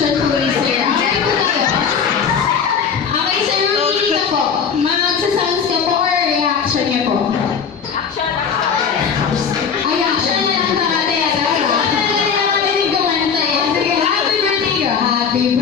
action po sir. Okay po tayo. Okay sir, mamili ka po. Magsasounds ka po or reaction niya po? Action! Ay, action na lang sa ate. Action na lang kami ni Gumanta eh. Sige, happy birthday ka. Happy